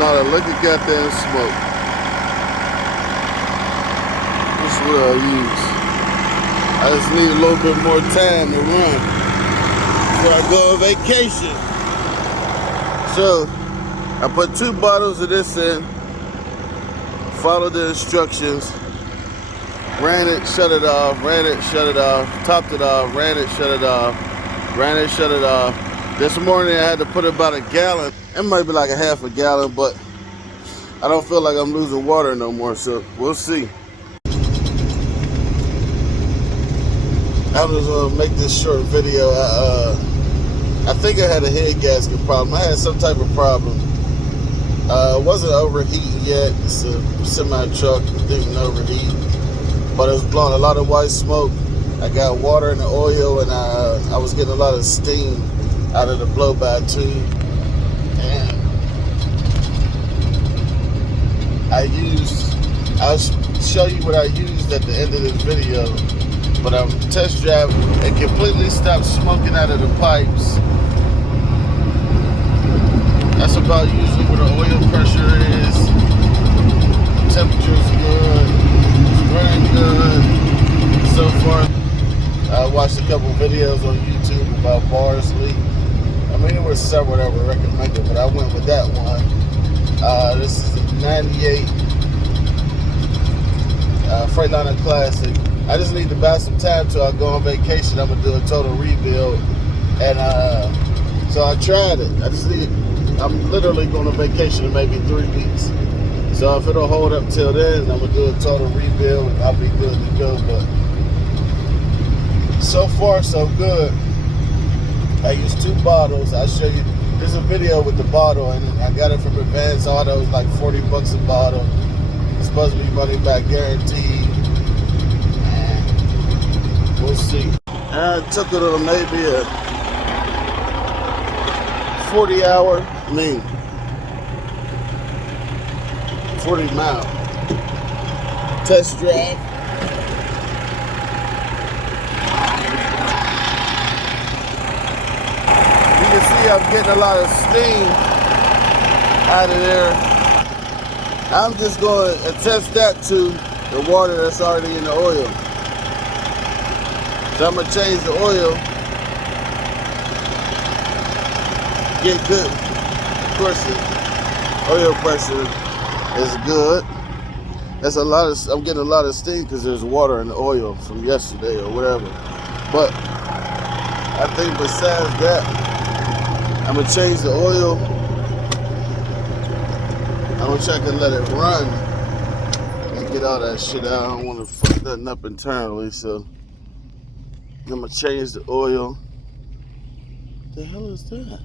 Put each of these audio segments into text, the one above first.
Now to look at that there and smoke. This is what I use. I just need a little bit more time to run before I go on vacation. So I put 2 bottles of this in, followed the instructions, ran it, shut it off, ran it, shut it off, topped it off, ran it, shut it off, ran it, shut it off. This morning I had to put about a gallon. It might be like a half a gallon, but I don't feel like I'm losing water no more, so we'll see. I was gonna make this short video. I think I had a head gasket problem. I had some type of problem. It wasn't overheating yet. It's a semi truck, it didn't overheat, but it was blowing a lot of white smoke. I got water in the oil, and I was getting a lot of steam out of the blow-by tube. And I'll show you what I used at the end of this video, but I'm test driving. It completely stopped smoking out of the pipes. That's about usually where the oil pressure is. Temperature's good. It's running good. So far, I watched a couple videos on YouTube about bars leak. I mean, there were several that were recommended, but I went with that one. This is a 98 Freightliner Classic. I just need to buy some time till I go on vacation. I'm gonna do a total rebuild, and so I tried it. I'm literally going on vacation in maybe 3 weeks. So if it'll hold up till then, I'm gonna do a total rebuild and I'll be good to go. But so far so good. I used 2 bottles. I'll show you. There's a video with the bottle in it. I got it from Advance Auto. It was like 40 bucks a bottle. It's supposed to be money back guaranteed. And we'll see. I took it on maybe a 40 mile test drive. You can see I'm getting a lot of steam out of there. I'm just going to attest that to the water that's already in the oil. So I'm going to change the oil. Get good. Of course, the oil pressure is good. That's I'm getting a lot of steam because there's water in the oil from yesterday or whatever. But I think besides that, I'm gonna change the oil. I'm gonna check and let it run and get all that shit out. I don't want to fuck nothing up internally, so I'm gonna change the oil. What the hell is that?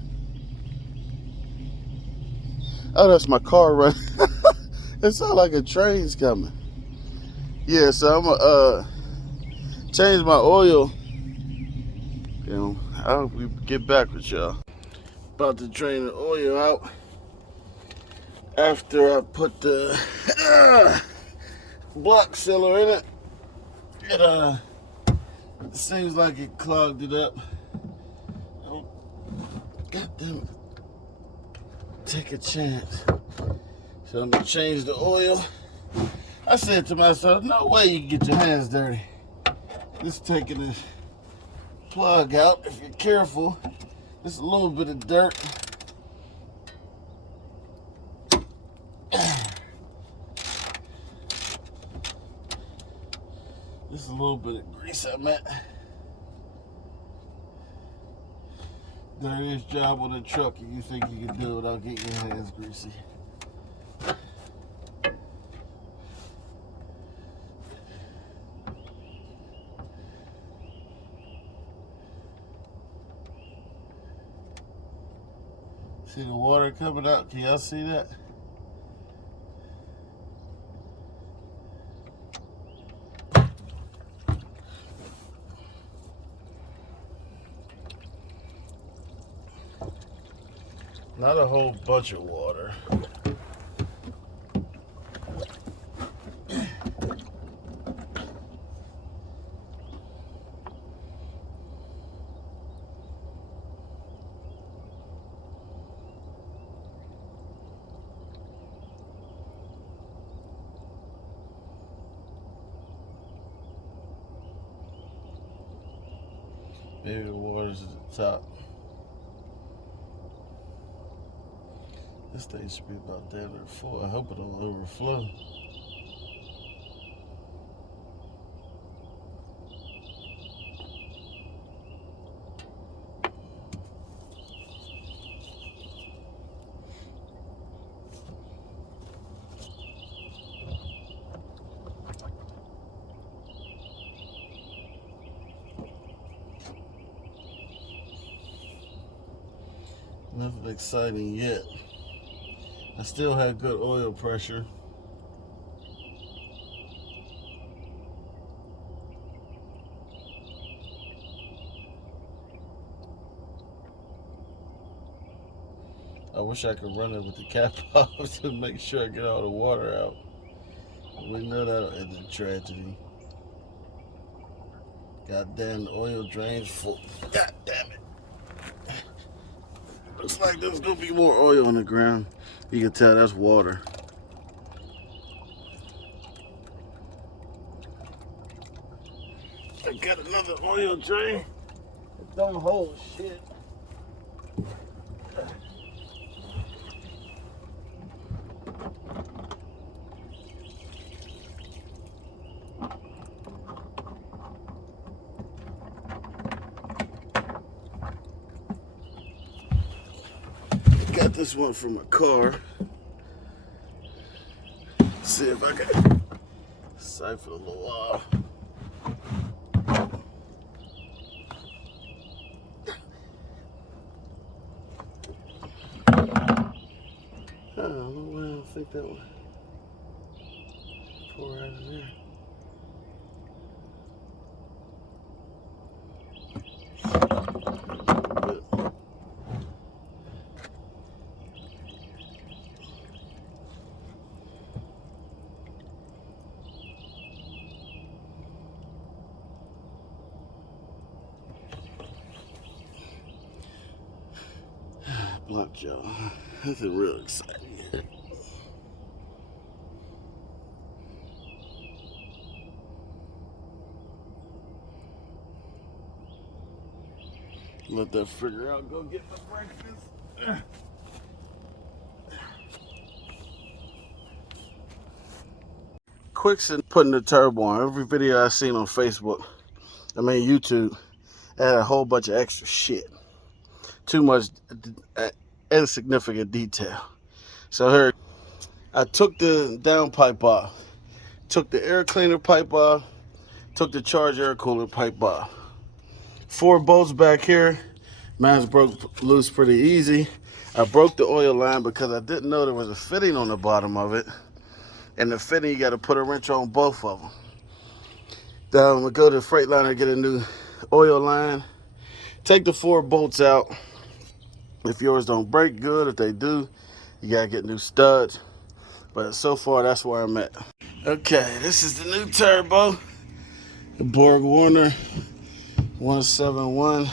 Oh, that's my car running. It sounds like a train's coming. Yeah, so I'm gonna change my oil. You know, I'll get back with y'all. About to drain the oil out after I put the block sealer in it. It seems like it clogged it up. Oh, goddamn, take a chance. So I'm gonna change the oil. I said to myself, no way you can get your hands dirty. Just taking the plug out, if you're careful. Just a little bit of dirt. Just a little bit of grease I meant. Dirtiest job on the truck, and you think you can do it without getting your hands greasy. See the water coming out? Can y'all see that? Not a whole bunch of water. Maybe the water's at the top. This thing should be about damn near full. I hope it don't overflow. Nothing exciting yet. I still have good oil pressure. I wish I could run it with the cap off to make sure I get all the water out. We know that'll end in tragedy. Goddamn, the oil drain's full. God damn it. Looks like there's gonna be more oil on the ground. You can tell that's water. I got another oil drain. It don't hold shit. Got this one from a car. See if I can siphon a little off. I don't know why I don't think that one pour out of there. Block y'all. Nothing real exciting yet. Let that figure out. Go get my breakfast. Quickson putting the turbo on. Every video I seen on Facebook, YouTube, had a whole bunch of extra shit. Too much insignificant detail. So here, I took the downpipe off, took the air cleaner pipe off, took the charge air cooler pipe off. 4 bolts back here. Mine's broke loose pretty easy. I broke the oil line because I didn't know there was a fitting on the bottom of it. And the fitting, you got to put a wrench on both of them. Then I'm going to go to Freightliner, get a new oil line. Take the 4 bolts out. If yours don't break, good. If they do, you got to get new studs. But so far, that's where I'm at. Okay, this is the new turbo. The Borg Warner 171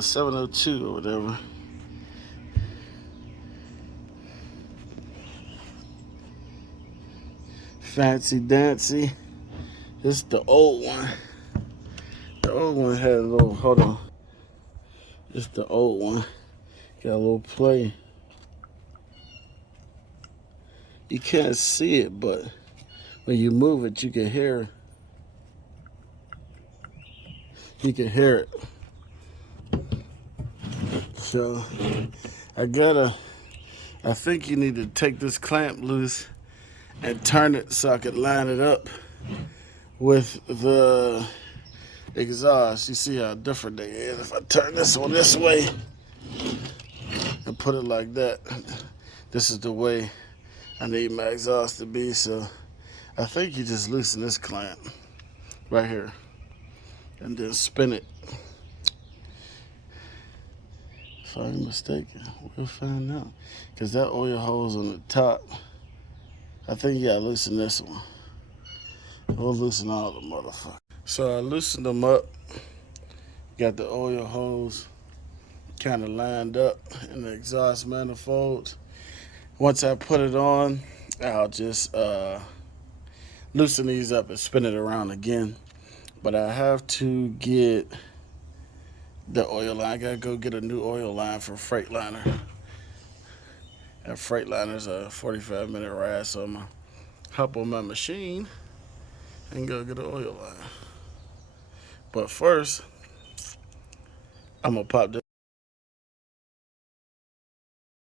702 or whatever. Fancy dancy. This is the old one. The old one had a little, hold on. This is the old one. Got a little play. You can't see it, but when you move it, you can hear. You can hear it. So I think you need to take this clamp loose and turn it so I could line it up with the exhaust. You see how different they is. If I turn this one this way and put it like that, this is the way I need my exhaust to be. So I think you just loosen this clamp right here and then spin it. If I'm mistaken, we'll find out. Because that oil hose on the top, I think you gotta loosen this one. We'll loosen all the motherfuckers. So I loosened them up. Got the oil hose kind of lined up in the exhaust manifolds. Once I put it on, I'll just loosen these up and spin it around again. But I have to get the oil line. I gotta go get a new oil line for Freightliner. And Freightliner's a 45-minute ride, so I'm gonna hop on my machine and go get an oil line. But first, I'm gonna pop this.